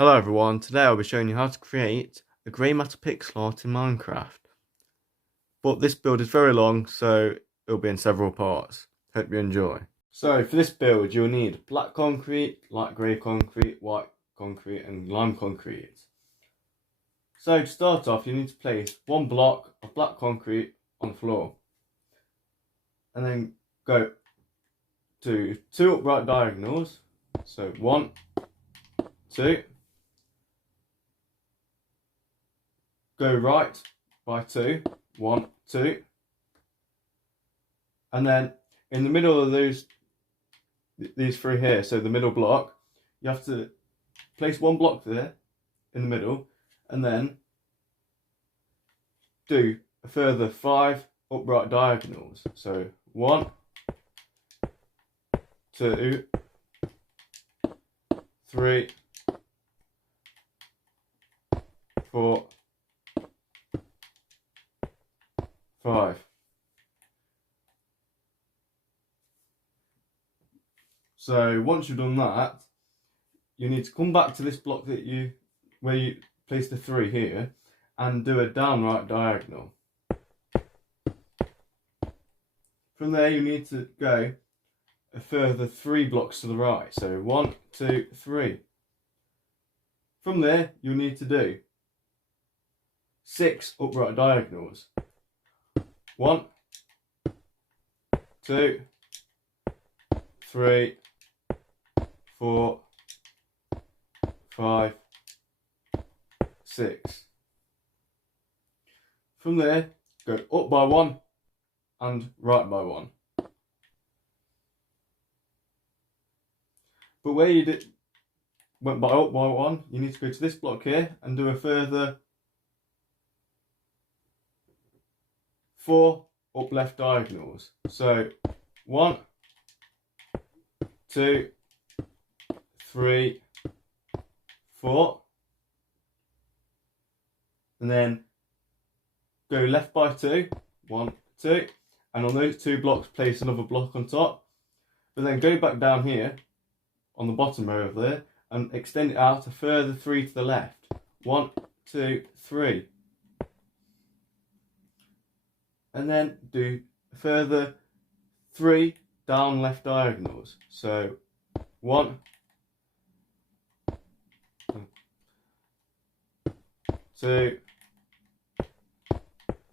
Hello everyone, today I'll be showing you how to create a grey matter pixel art in Minecraft. But this build is very long, so it'll be in several parts. Hope you enjoy. So for this build you'll need black concrete, light grey concrete, white concrete and lime concrete. So to start off you need to place one block of black concrete on the floor. And then go to two upright diagonals. So 1, 2. Go right by 2, 1, 2, and then in the middle of these three here, so the middle block, you have to place one block there in the middle, and then do a further 5 upright diagonals. So 1, 2, 3, 4, 5. So once you've done that, you need to come back to this block where you place the 3 here and do a down right diagonal. From there you need to go a further 3 blocks to the right. So 1, 2, 3. From there you'll need to do 6 upright diagonals. 1, 2, 3, 4, 5, 6. From there, go up by 1 and right by 1. But where you went up by 1, you need to go to this block here and do a further 4 up left diagonals. So 1, 2, 3, 4, and then go left by 2, 1, 2, and on those 2 blocks place another block on top, but then go back down here on the bottom row of there and extend it out a further 3 to the left. 1, 2, 3. And then do a further 3 down left diagonals. So 1, 2,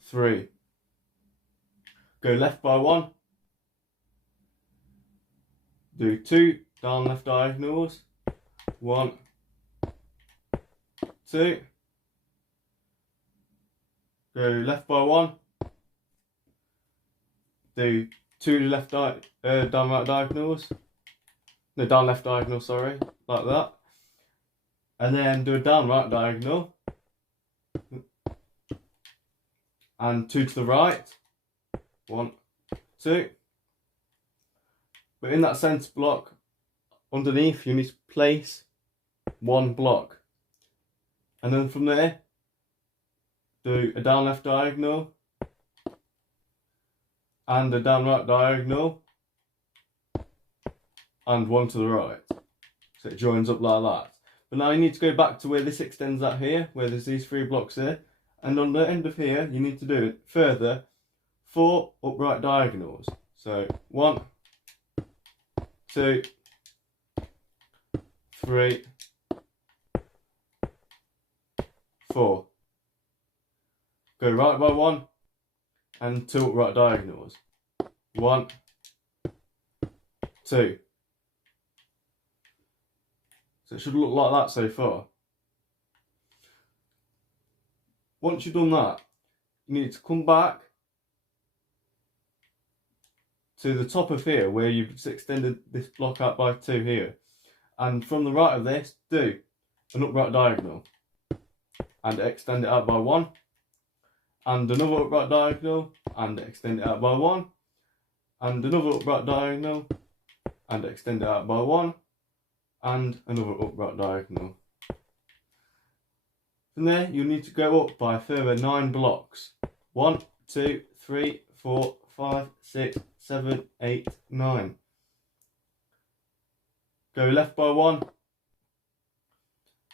3. Go left by 1. Do 2 down left diagonals. 1, 2. Go left by 1. Do 2 left down right diagonals. No, down left diagonal, sorry, like that. And then do a down right diagonal. And 2 to the right. 1, 2. But in that centre block, underneath, you need to place 1 block. And then from there, do a down left diagonal. And a down right diagonal. And 1 to the right. So it joins up like that. But now you need to go back to where this extends out here, where there's these 3 blocks here. And on the end of here, you need to do further 4 upright diagonals. So 1, 2, 3, 4. Go right by 1 and 2 upright diagonals. 1, 2. So it should look like that so far. Once you've done that, you need to come back to the top of here where you've just extended this block out by 2 here. And from the right of this, do an upright diagonal. And extend it out by 1. And another upright diagonal. And extend it out by 1. And another upright diagonal. And extend it out by 1. And another upright diagonal. From there, you'll need to go up by a further 9 blocks. 1, 2, 3, 4, 5, 6, 7, 8, 9. Go left by 1.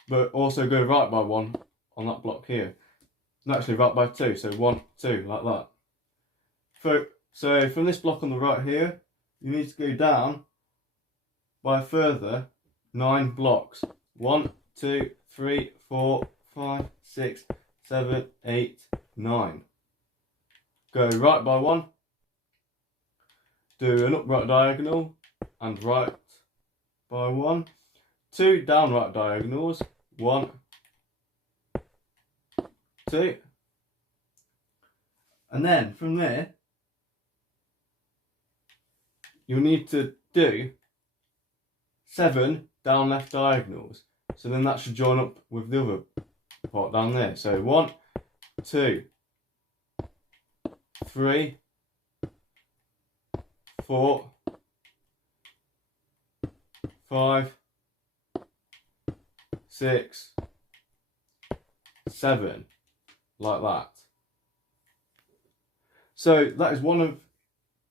but also go right by 1 on that block here. And actually right by 2, so 1, 2, like that. So from this block on the right here, you need to go down by a further 9 blocks. 1, 2, 3, 4, 5, 6, 7, 8, 9. Go right by 1, do an upright diagonal and right by 1, 2 downright diagonals, 1, 2, and then from there you'll need to do 7 down left diagonals, so then that should join up with the other part down there. So 1, 2, 3, 4, 5, 6, 7, like that. So that is one of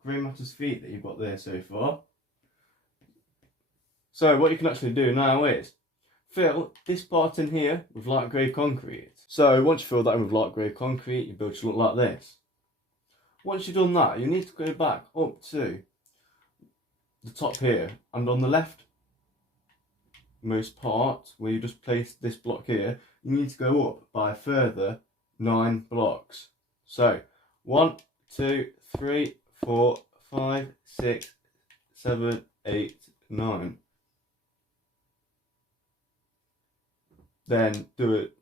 Grey Matter's feet that you've got there so far. So what you can actually do now is fill this part in here with light grey concrete. So once you fill that in with light grey concrete, your build should look like this. Once you've done that, you need to go back up to the top here, and on the left most part where you just place this block here, you need to go up by a further 9 blocks. So 1, 2, 3, 4, 5, 6, 7, 8, 9. Then do it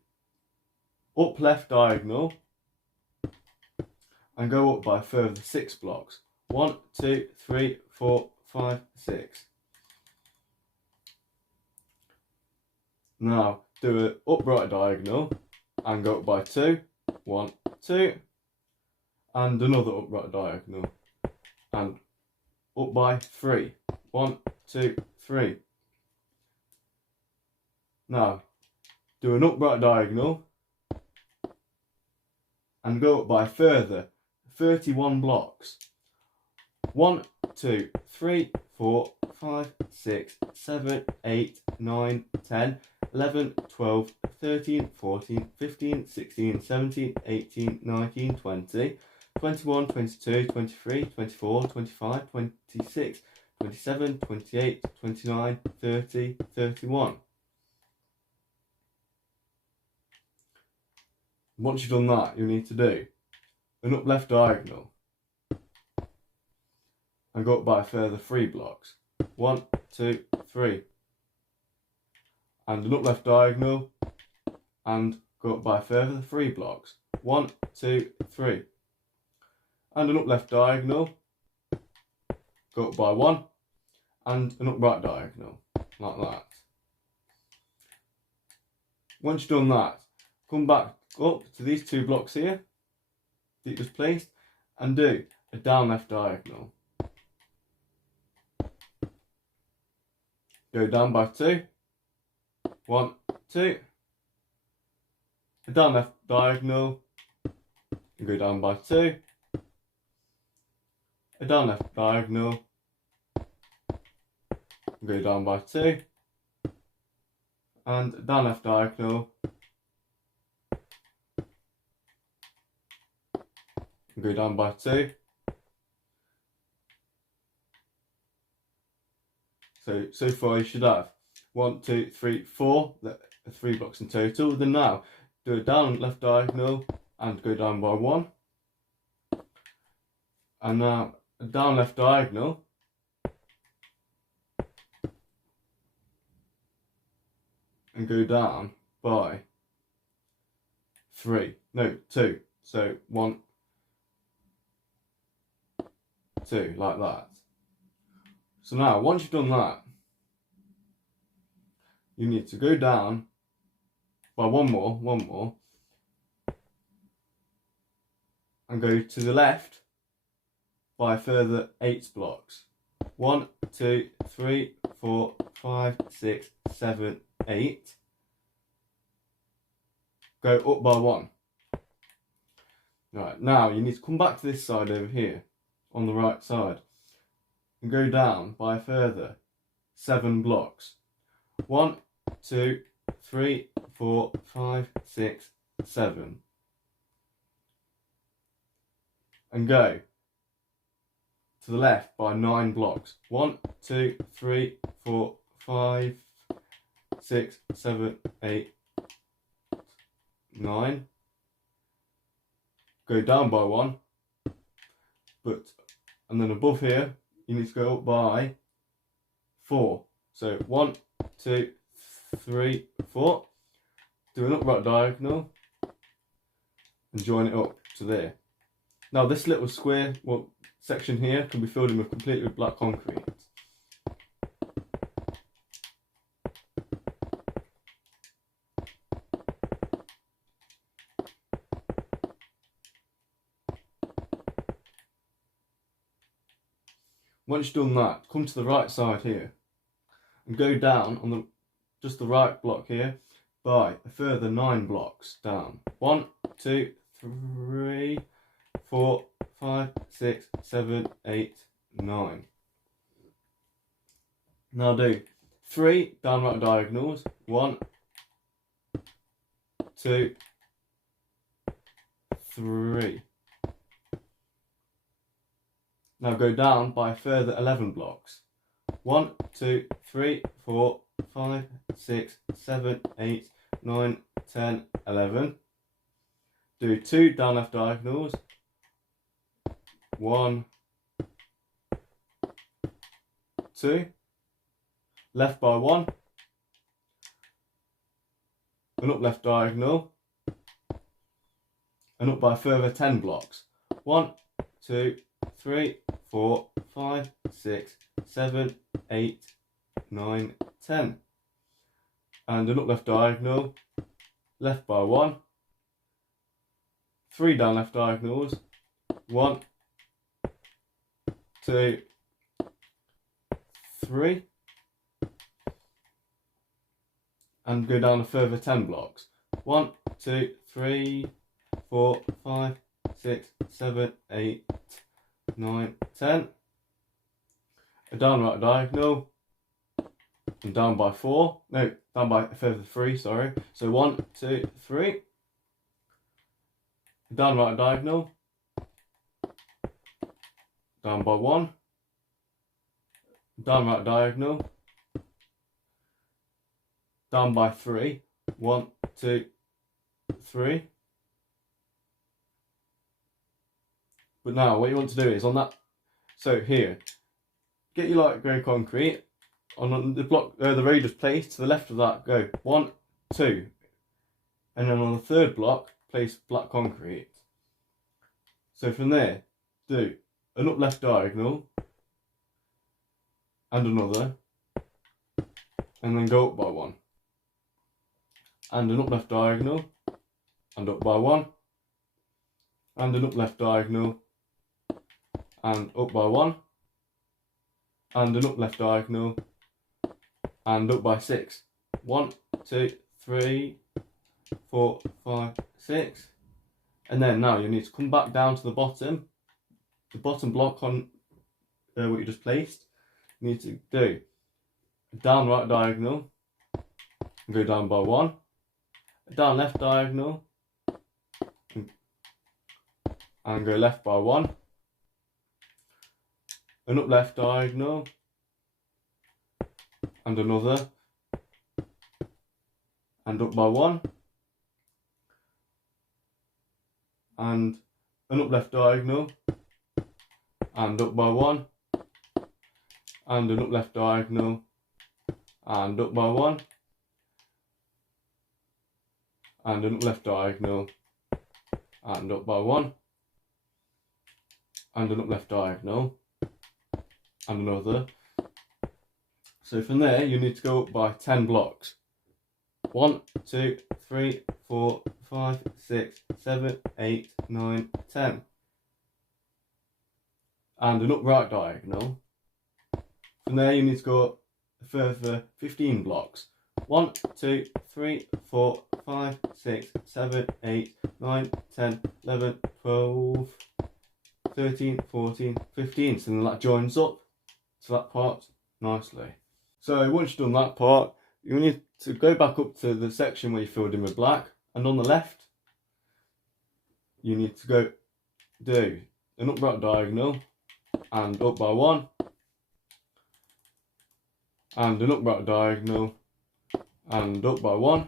up left diagonal and go up by a further 6 blocks. 1, 2, 3, 4, 5, 6. Now do an upright diagonal and go up by 2. 1, 2. And another upright diagonal and up by 3. 1, 2, 3. Now do an upright diagonal and go up by a further 31 blocks. 1, 2, 3, 4, 5, 6, 7, 8, 9, 10, 11, 12, 13, 14, 15, 16, 17, 18, 19, 20, 21, 22, 23, 24, 25, 26, 27, 28, 29, 30, 31. Once you've done that, you need to do an up left diagonal and go up by a further 3 blocks. 1, 2, 3. And an up left diagonal and go up by a further 3 blocks. 1, 2, 3. And an up left diagonal, go up by 1, and an upright diagonal, like that. Once you've done that, come back up to these 2 blocks here that you just placed and do a down left diagonal. Go down by 2, 1, 2, a down left diagonal, and go down by 2, a down left diagonal, and go down by 2, and a down left diagonal, and go down by 2. So far you should have 1, 2, 3, 4, 3 blocks in total. Then now do a down left diagonal and go down by 1. And now a down left diagonal and go down by 3. No, 2. So 1, 2, like that. So now, once you've done that, you need to go down by one more, and go to the left by a further 8 blocks. 1, 2, 3, 4, 5, 6, 7, 8. Go up by 1. Right, now you need to come back to this side over here, on the right side, and go down by a further 7 blocks. 1, 2, 3, 4, 5, 6, 7. And go to the left by 9 blocks. 1, 2, 3, 4, 5, 6, 7, 8, 9. Go down by 1. And then above here, you need to go up by 4. So 1, 2, 3, 4. Do an upright diagonal and join it up to there. Now this little square section here can be filled in with completely black concrete. Once you've done that, come to the right side here and go down on just the right block here by a further 9 blocks down. 1, 2, 3, 4, 5, 6, 7, 8, 9. Now do 3 downright diagonals. 1, 2, 3. Now go down by a further 11 blocks. 1, 2, 3, 4, 5, 6, 7, 8, 9, 10, 11. Do 2 down left diagonals. 1, 2. Left by 1. And up left diagonal. And up by a further 10 blocks. 1, 2, 3, 4, 5, 6, 7, 8, 9, 10. And an up left diagonal, left by 1. 3 down left diagonals. 1, 2, 3. And go down a further 10 blocks. 1, 2, 3, 4, 5, 6, 7, 8, 9, 10. A downright diagonal. And down by 4. No, down by a further 3, sorry. So 1, 2, 3. A downright diagonal. Down by 1. Downright diagonal. Down by 3. 1, 2, 3. But now what you want to do is on that, so here, get your light grey concrete, on the block, the radius place to the left of that, go 1, 2, and then on the third block, place black concrete. So from there, do an up left diagonal, and another, and then go up by 1. And an up left diagonal, and up by 1, and an up left diagonal, and up by 1, and an up left diagonal, and up by 6. 1, 2, 3, 4, 5, 6. And then now you need to come back down to the bottom block on what you just placed. You need to do a down right diagonal, and go down by 1, a down left diagonal, and go left by 1, an up left diagonal, and another, and up by 1, and an up left diagonal, and up by 1, and an up left diagonal, and up by 1, and an up left diagonal, and up by 1, and an up left diagonal, and another. So from there you need to go up by 10 blocks. 1, 2, 3, 4, 5, 6, 7, 8, 9, 10. And an upright diagonal. From there you need to go up a further 15 blocks. 1, 2, 3, 4, 5, 6, 7, 8, 9, 10, 11, 12, 13, 14, 15. So then that joins up to that part nicely. So once you've done that part, you need to go back up to the section where you filled in with black, and on the left you need to go do an upright diagonal and up by 1, and an upright diagonal and up by 1,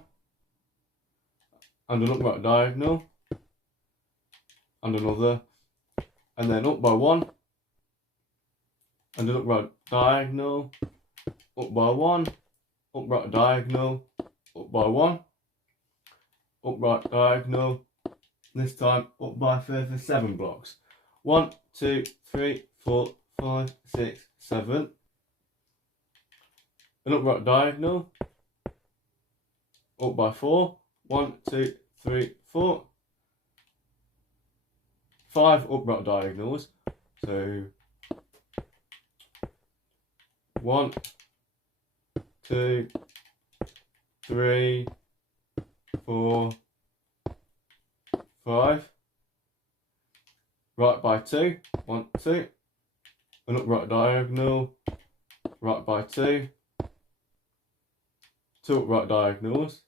and an upright diagonal and another, and then up by 1, and an upright diagonal, up by 1, upright diagonal, up by 1, upright diagonal, this time up by further 7 blocks. 1, 2, 3, 4, 5, 6, 7. An upright diagonal, up by 4. 1, 2, 3, 4. 5 upright diagonals. So 1, 2, 3, 4, 5. Right by 2. 1, 2. An upright diagonal. Right by 2. 2 upright diagonals.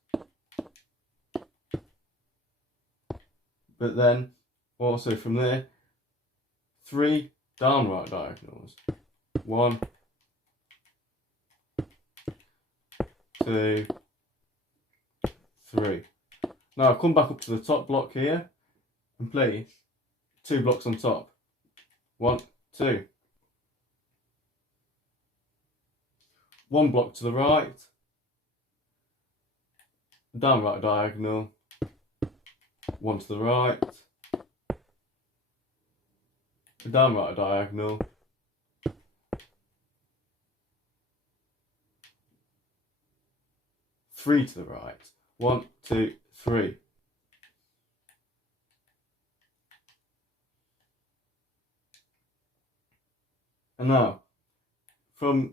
But then also from there, 3 down right diagonals. 1, 2, 3. Now I'll come back up to the top block here and place 2 blocks on top. 1, 2. 1 block to the right, down right diagonal, 1 to the right, down right diagonal, 3 to the right. 1, 2, 3. And now, so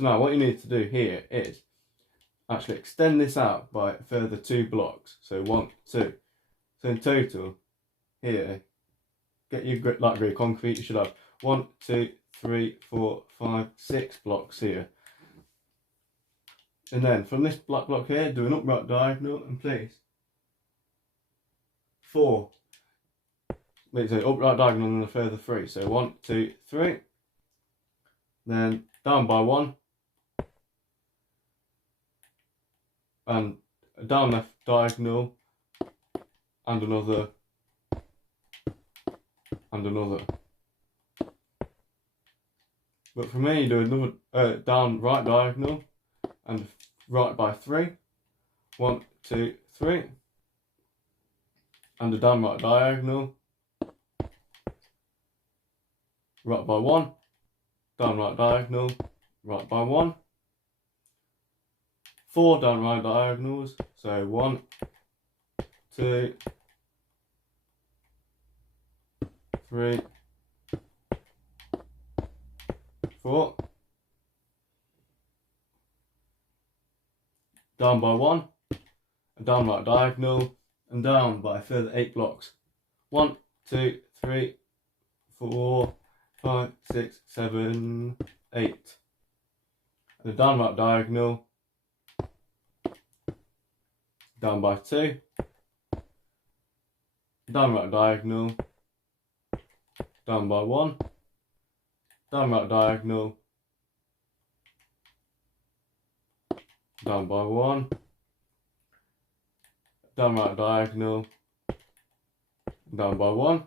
now what you need to do here is actually extend this out by a further 2 blocks. So 1, 2. So in total, here, get your light grey concrete, you should have 1, 2, 3, 4, 5, 6 blocks here. And then from this black block here, do an upright diagonal and place 4. Wait, so upright diagonal and a further 3. So 1, 2, 3. Then down by 1. And a down left diagonal. And another. And another. But from here you do another down right diagonal. And right by 3. 1, 2, 3. And a down right diagonal. Right by 1. Down right diagonal. Right by 1. 4 down right diagonals. So 1, 2, 3, 4. Down by 1. A down right diagonal. And down by a further 8 blocks. 1, 2, 3, 4, 5, 6, 7, 8. And a down right diagonal. Down by 2. Down right diagonal. Down by 1. Down right diagonal. Down by 1. Down right diagonal. Down by 1.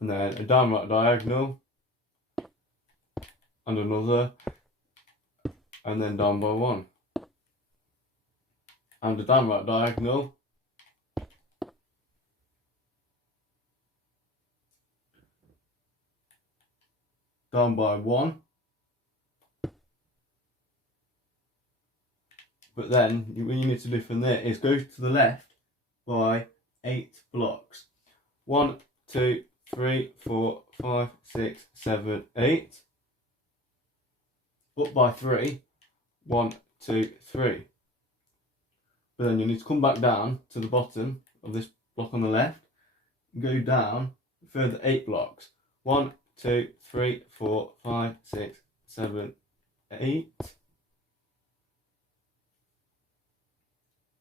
And then a down right diagonal. And another. And then down by 1. And a down right diagonal. Down by 1. But then what you need to do from there is go to the left by 8 blocks. 1, 2, 3, 4, 5, 6, 7, 8. Up by 3. 1, 2, 3. But then you need to come back down to the bottom of this block on the left go down further 8 blocks. 1, 2, 3, 4, 5, 6, 7, 8.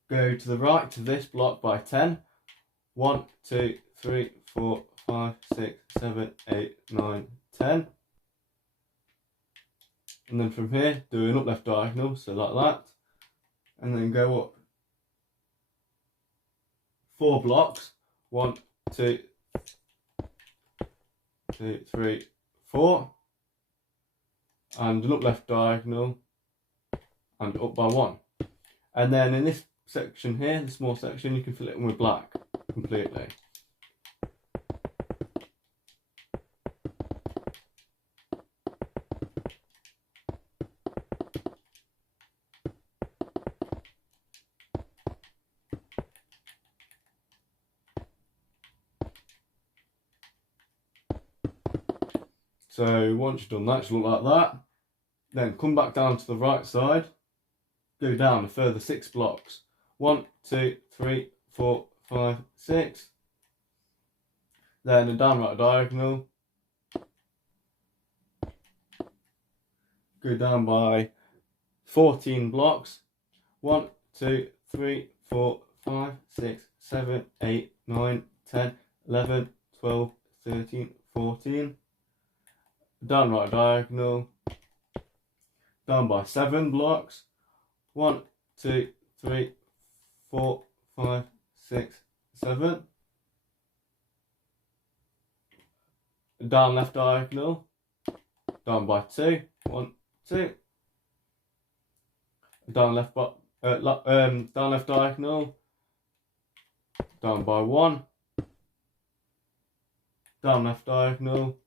Go to the right to this block by 10. 1, 2, 3, 4, 5, 6, 7, 8, 9, 10. And then from here, do an up left diagonal, so like that. And then go up 4 blocks. 1, 2, 2, 3, 4. And an up left diagonal and up by 1. And then in this section here, the small section, you can fill it in with black completely. So once you've done that, it should look like that. Then come back down to the right side, go down a further 6 blocks. 1, 2, 3, 4, 5, 6. Then a down right diagonal. Go down by 14 blocks. 1, 2, 3, 4, 5, 6, 7, 8, 9, 10, 11, 12, 13, 14. Down right diagonal. Down by 7 blocks. 1, 2, 3, 4, 5, 6, 7. Down left diagonal. Down by 2. 1, 2. Down left diagonal. Down by 1. Down left diagonal.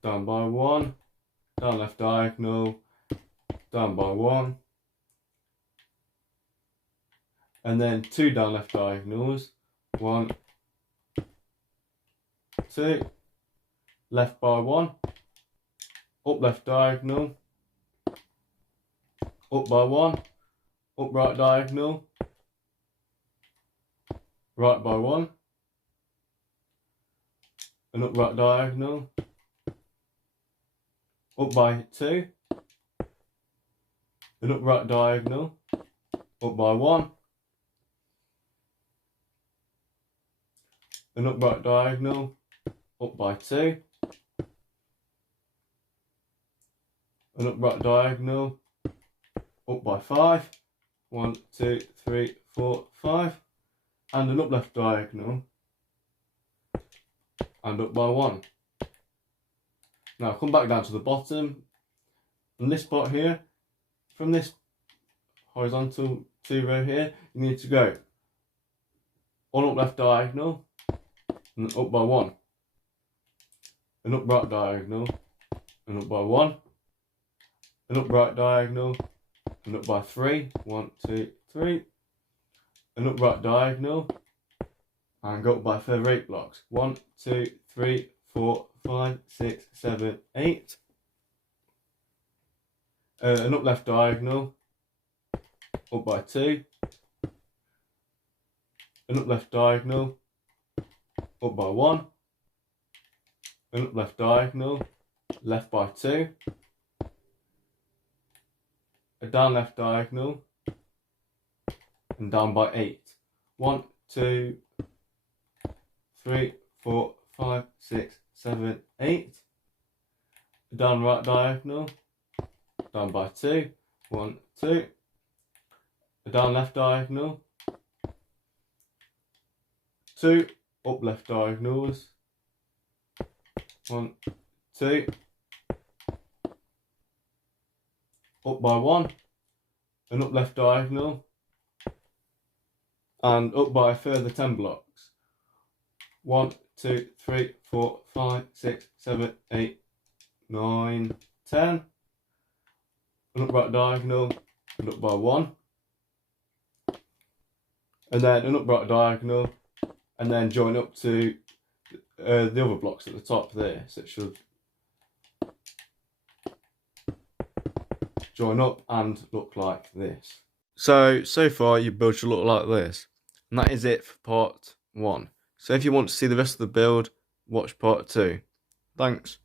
Down by 1. Down left diagonal. Down by 1. And then 2 down left diagonals. 1, 2. Left by 1. Up left diagonal. Up by 1. Up right diagonal. Right by 1. And up right diagonal. Up by 2. An up right diagonal. Up by 1. An up right diagonal. Up by 2. An up right diagonal. Up by 5. 1, 2, 3, 4, 5. And an up left diagonal. And up by 1. Now come back down to the bottom. And this spot here, from this horizontal 2 row here, you need to go on up left diagonal and up by 1. An up right diagonal and up by 1. An up right diagonal and up by 3. 1, 2, 3. An up right diagonal and go up by further 8 blocks. 1, 2, 3, 4, 5, 6, 7, 8. An up left diagonal, up by 2. An up left diagonal, up by 1. An up left diagonal, left by 2. A down left diagonal, and down by 8. 1, 2, 3, 4, 5, 6, 7, 8. A down right diagonal, down by 2. 1, 2. A down left diagonal. 2 up left diagonals. 1, 2. Up by 1. An up left diagonal. And up by a further 10 blocks. 1, 2, 3, 4, 5, 6, 7, 8, 9, 10. An up right diagonal and up by 1. And then an up right diagonal and then join up to the other blocks at the top there. So it should join up and look like this. So far your build should look like this. And that is it for part 1. So if you want to see the rest of the build, watch part 2. Thanks.